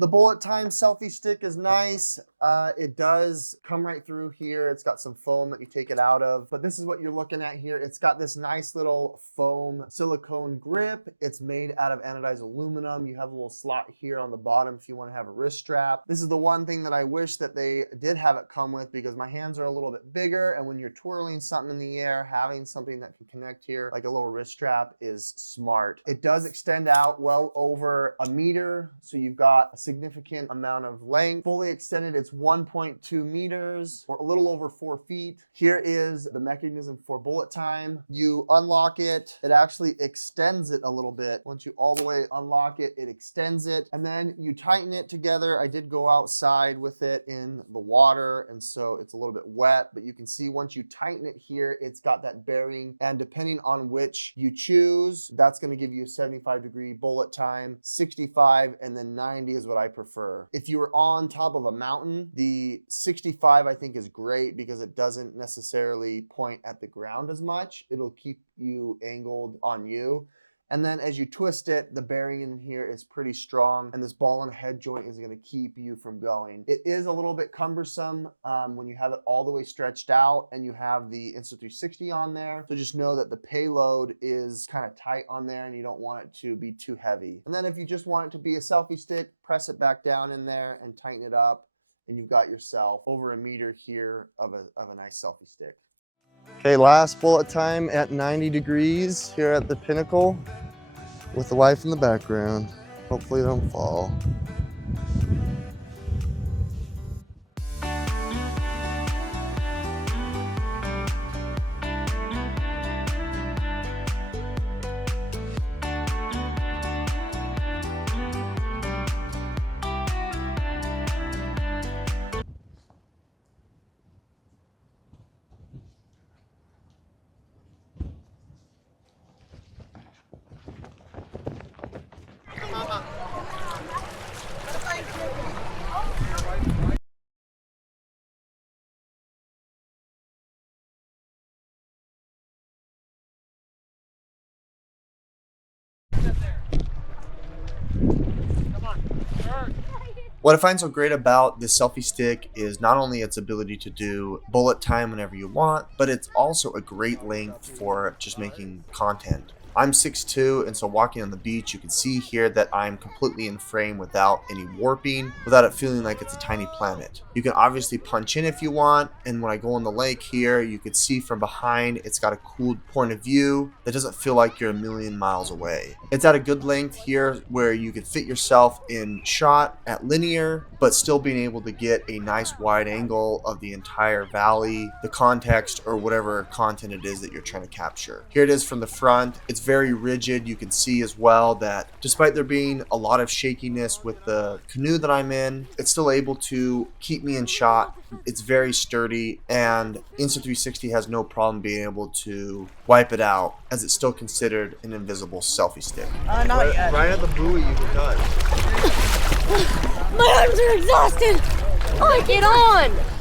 The bullet time selfie stick is nice. It does come right through here. It's got some foam that you take it out of, but this is what you're looking at here. It's got this nice little foam silicone grip. It's made out of anodized aluminum. You have a little slot here on the bottom if you want to have a wrist strap. This is the one thing that I wish that they did have it come with, because my hands are a little bit bigger, and when you're twirling something in the air, having something that can connect here like a little wrist strap is smart. It does extend out well over a meter, so you've got a significant amount of length. Fully extended, it's 1.2 meters, or a little over 4 feet. Here is the mechanism for bullet time. You unlock it, it actually extends it a little bit. Once you all the way unlock it, it extends it, and then you tighten it together. I did go outside with it in the water, and so it's a little bit wet, but you can see once you tighten it here, it's got that bearing, and depending on which you choose, that's going to give you a 75-degree bullet time, 65, and then 90 is what I prefer. If you were on top of a mountain, the 65 I think is great because it doesn't necessarily point at the ground as much. It'll keep you angled on you. And then as you twist it, the bearing in here is pretty strong, and this ball and head joint is going to keep you from going. It is a little bit cumbersome when you have it all the way stretched out and you have the Insta360 on there. So just know that the payload is kind of tight on there and you don't want it to be too heavy. And then if you just want it to be a selfie stick, press it back down in there and tighten it up, and you've got yourself over a meter here of a nice selfie stick. Okay, last bullet time at 90 degrees here at the pinnacle with the wife in the background. Hopefully they don't fall. What I find so great about this selfie stick is not only its ability to do bullet time whenever you want, but it's also a great length for just making content. I'm 6'2", and so walking on the beach, you can see here that I'm completely in frame without any warping, without it feeling like it's a tiny planet. You can obviously punch in if you want, and when I go on the lake here, you can see from behind, it's got a cool point of view that doesn't feel like you're a million miles away. It's at a good length here where you can fit yourself in shot at linear, but still being able to get a nice wide angle of the entire valley, the context, or whatever content it is that you're trying to capture. Here it is from the front. It's very rigid. You can see as well that despite there being a lot of shakiness with the canoe that I'm in, it's still able to keep me in shot. It's very sturdy, and Insta360 has no problem being able to wipe it out, as it's still considered an invisible selfie stick. Not yet. Right at the buoy you can touch. My arms are exhausted. Oh, get on.